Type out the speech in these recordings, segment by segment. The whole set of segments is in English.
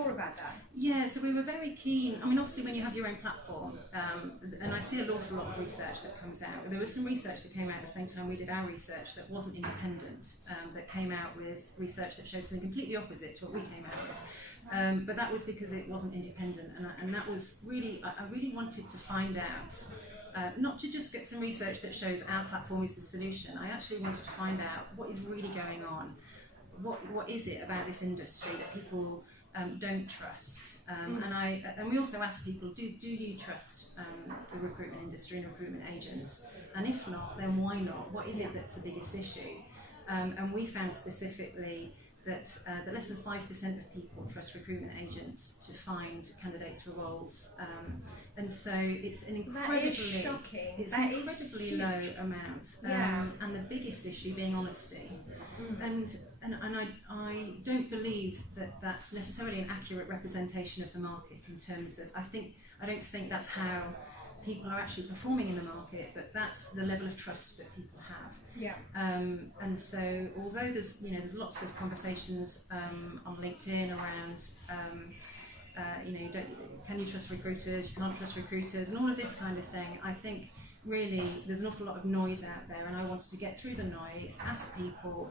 more about that? Yeah, so we were very keen. I mean, obviously when you have your own platform, and I see an awful lot of research that comes out. There was some research that came out at the same time we did our research that wasn't independent, that came out with research that showed something completely opposite to what we came out with. But that was because it wasn't independent, and that was really, I really wanted to find out, not to just get some research that shows our platform is the solution. I actually wanted to find out what is really going on. What is it about this industry that people don't trust? And we also asked people, do you trust the recruitment industry and recruitment agents? And if not, then why not? What is it that's the biggest issue? And we found specifically that less than 5% of people trust recruitment agents to find candidates for roles, and so it's an incredibly shocking. It's an incredibly low amount, and the biggest issue being honesty. And I don't believe that that's necessarily an accurate representation of the market in terms of I don't think that's how people are actually performing in the market, but that's the level of trust that people have. Yeah. And so, although there's lots of conversations on LinkedIn around, can you trust recruiters? You can't trust recruiters, and all of this kind of thing. I think really there's an awful lot of noise out there, and I wanted to get through the noise, ask people,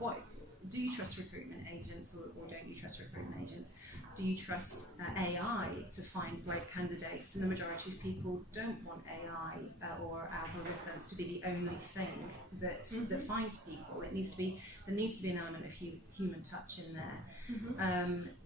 do you trust recruitment agents or don't you trust recruitment agents? Do you trust AI to find great candidates? And the majority of people don't want AI or algorithms to be the only thing that finds people. There needs to be an element of human touch in there.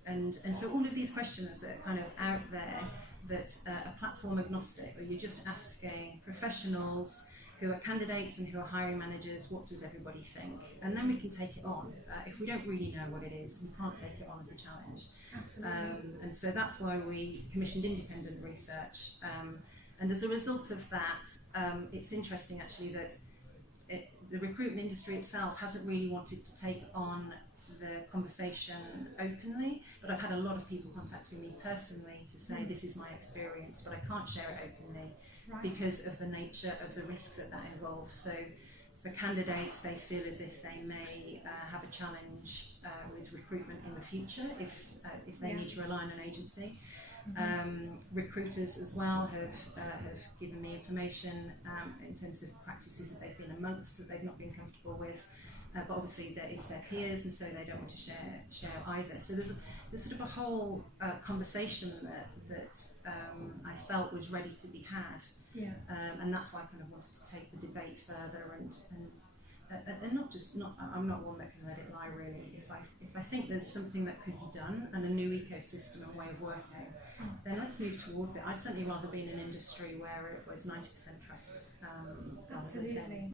And so all of these questions that are kind of out there that are platform agnostic, or you're just asking professionals who are candidates and who are hiring managers, what does everybody think? And then we can take it on. If we don't really know what it is, we can't take it on as a challenge. Absolutely. And so that's why we commissioned independent research. And as a result of that, it's interesting actually that the recruitment industry itself hasn't really wanted to take on the conversation openly, but I've had a lot of people contacting me personally to say this is my experience, but I can't share it openly because of the nature of the risk that involves. So for candidates, they feel as if they may have a challenge with recruitment in the future if they need to rely on an agency. Recruiters as well have given me information in terms of practices that they've been amongst that they've not been comfortable with. But obviously it's their peers, and so they don't want to share either. So there's sort of a whole conversation that I felt was ready to be had, and that's why I kind of wanted to take the debate further and I'm not one that can let it lie really. If I think there's something that could be done and a new ecosystem and way of working, then let's move towards it. I'd certainly rather be in an industry where it was 90% trust. Absolutely.